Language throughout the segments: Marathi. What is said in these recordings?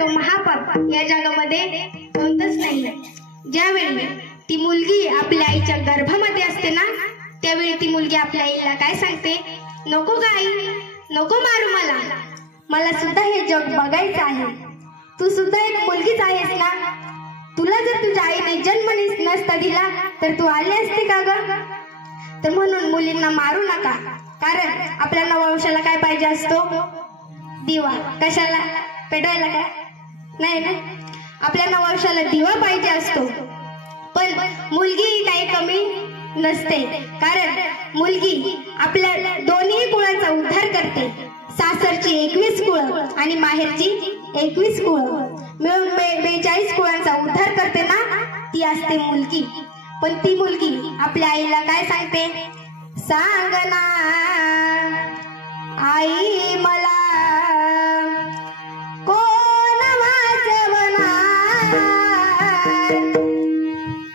हत्यासारखं महापाप या जगामध्ये कोणतंच नाही। ज्यावेळी ती मुलगी आपल्या आईच्या गर्भामध्ये असते ना, त्यावेळी ती मुलगी आपल्या आईला काय सांगते, नको ग आई, नको मारू मला, मला सुद्धा हे जग बघायचं आहे। तू सुद्धा एक मुलगीच आहेस ना, तुला जर तुझ्या आईने जन्म नसता दिला तर तू आली असते का ग? तर म्हणून मुलींना मारू नका, कारण आपल्या नववंशाला काय पाहिजे असतो, दिवा। कशाला? पेटवायला काय नाही ना, आपल्या नववंशाला दिवा पाहिजे असतो। पण मुलगी काही कमी नसते, कारण मुलगी आपल्या दोन्ही कुळांचा उद्धार करते। सासरची 21 कुळं आणि माहेरची 21 कुळं मिळून 42 कुळांचा उद्धार करते ना, ती असते मुलगी। पण ती मुलगी आपल्या आईला काय सांगते, सांग ना आई मला कोण वाचवणार,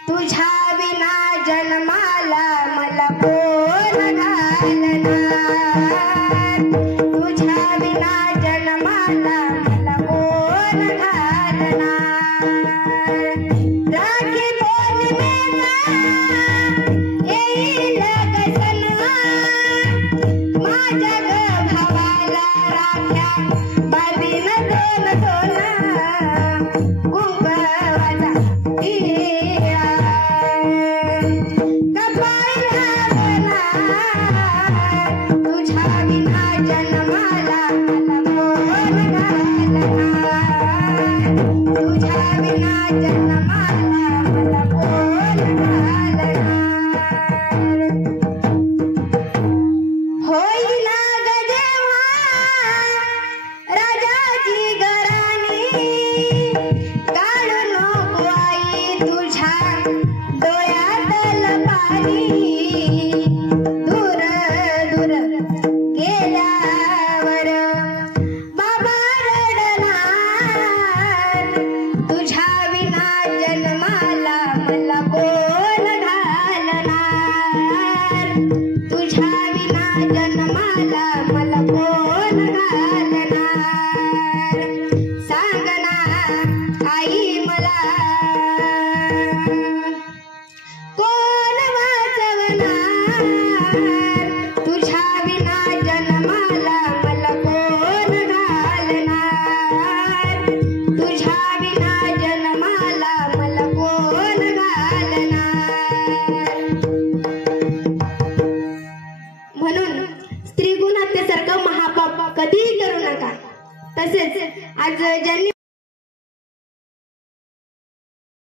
तुझ्या विना जन्माला मला कोण घालणार, तुझ्या विना जन्माला मला कोण घालणार। राखी पौर्णिमेला येईल ग सण, माझ्या ग भावाला राख्या बांधीन दोन दोन, कुंकवाचा टिळा कपाळी लावणार, तुझ्या विना जन्माला मला कोण घालणार, तुझ्या विना जन्माला मला कोण घालणार। होईल ग जेव्हा राजाची घराणी, काढू नको आई तुझ्या डोळ्यातलं पाणी, दूर दूर गेल्यावर बाबा रडणार, तुझ्या विना जन्माला मला कोण घालणार, तुझ्या विना जन्माला मला कोण घालणार। सांग ना आई मला कोण वाचवणार, तुझ्या विना जन्माला मला कोण घालणार, तुझ्या विना जन्माला मला कोण घालणार। म्हणून स्त्री गुण हत्यासारखं महापाप कधीही करू नका। तसेच आज ज्यांनी